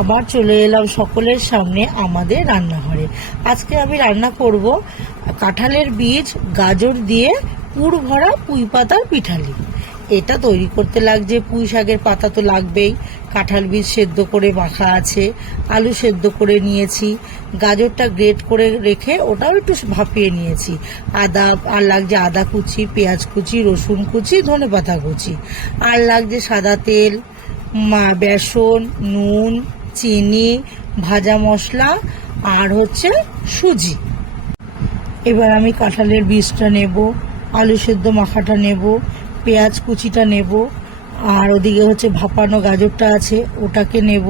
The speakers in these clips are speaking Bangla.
আবার চলে এলাম সকলের সামনে আমাদের রান্নাঘরে। আজকে আমি রান্না করব কাঁঠালের বীজ গাজর দিয়ে পুর ভরা পুঁই পাতার পিঠালি। এটা তৈরি করতে লাগছে পুঁই শাকের পাতা তো লাগবেই, কাঁঠাল বীজ সেদ্ধ করে মাখা আছে, আলু সেদ্ধ করে নিয়েছি, গাজরটা গ্রেট করে রেখে ওটাও একটু ভাপিয়ে নিয়েছি, আদা আর লাগছে আদা কুচি, পেঁয়াজ কুচি, রসুন কুচি, ধনেপাতা কুচি, আর লাগছে সাদা তেল, বেসন, নুন, চিনি, ভাজা মশলা আর সুজি। এবার আমি কাঁঠালের বীজটা নেব, আলু সেদ্ধ মাখাটা নেব, পেঁয়াজ কুচিটা নেব, আর ওদিকে ভাপানো গাজরটা আছে ওটাকে নেব,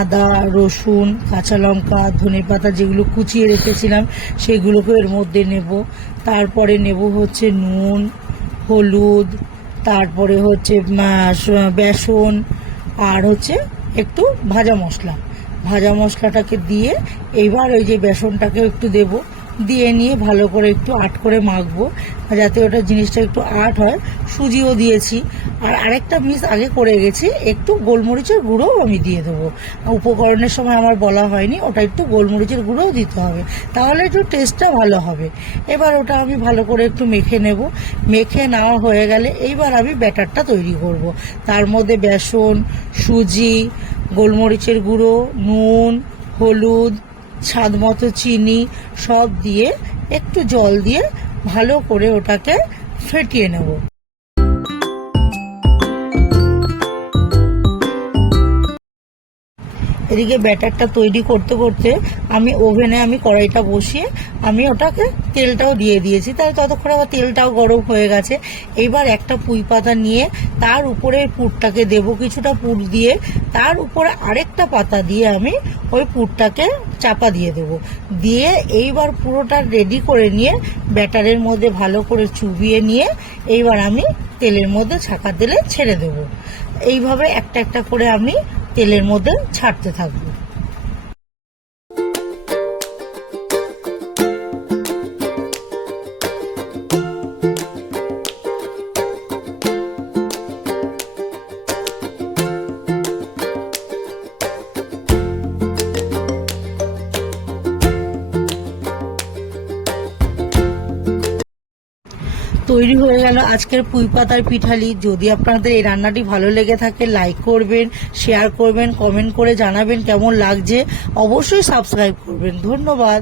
আদা রসুন কাঁচা লঙ্কা ধনেপাতা যেগুলো কুচিয়ে রেখেছিলাম সেগুলোকে এর মধ্যে নেব। তারপরে নেব নুন, হলুদ, তারপরে বেসন আর একটু ভাজা মশলাটাকে দিয়ে এইবার ওই যে বেসনটাকে একটু দেব, দিয়ে নিয়ে ভালো করে একটু আট করে মাখবো যাতে ওটা জিনিসটা একটু আট হয়। সুজিও দিয়েছি, আর আরেকটা মিক্স আগে করে গেছি, একটু গোলমরিচের গুঁড়োও আমি দিয়ে দেবো। উপকরণের সময় আমার বলা হয়নি, ওটা একটু গোলমরিচের গুঁড়োও দিতে হবে, তাহলে একটু টেস্টটা ভালো হবে। এবার ওটা আমি ভালো করে একটু মেখে নেব। মেখে নেওয়া হয়ে গেলে এইবার আমি ব্যাটারটা তৈরি করব। তার মধ্যে বেসন, সুজি, গোলমরিচের গুঁড়ো, নুন, হলুদ, স্বাদ মতো চিনি সব দিয়ে একটু জল দিয়ে ভালো করে ওটাকে ফেটিয়ে নেব। এদিকে ব্যাটারটা তৈরি করতে করতে আমি ওভেনে কড়াইটা বসিয়ে আমি ওটাকে তেলটাও দিয়ে দিয়েছি, তাই ততক্ষণ আবার তেলটাও গরম হয়ে গেছে। এইবার একটা পুঁই পাতা নিয়ে তার উপরে পুরটাকে দেব, কিছুটা পুর দিয়ে তার উপরে আরেকটা পাতা দিয়ে আমি ওই পুরটাকে চাপা দিয়ে দেব, দিয়ে এইবার পুরোটা রেডি করে নিয়ে ব্যাটারের মধ্যে ভালো করে চুবিয়ে নিয়ে এইবার আমি তেলের মধ্যে ছাকা তেলে ছেড়ে দেব। এইভাবে একটা একটা করে আমি তেলের মধ্যে ছাড়তে থাকবো। তৈরি হয়ে গেল আজকের পুঁই পাতার পিঠালি। যদি আপনাদের এই রান্নাটি ভালো লেগে থাকে লাইক করবেন, শেয়ার করবেন, কমেন্ট করে জানাবেন কেমন লাগছে, অবশ্যই সাবস্ক্রাইব করবেন। ধন্যবাদ।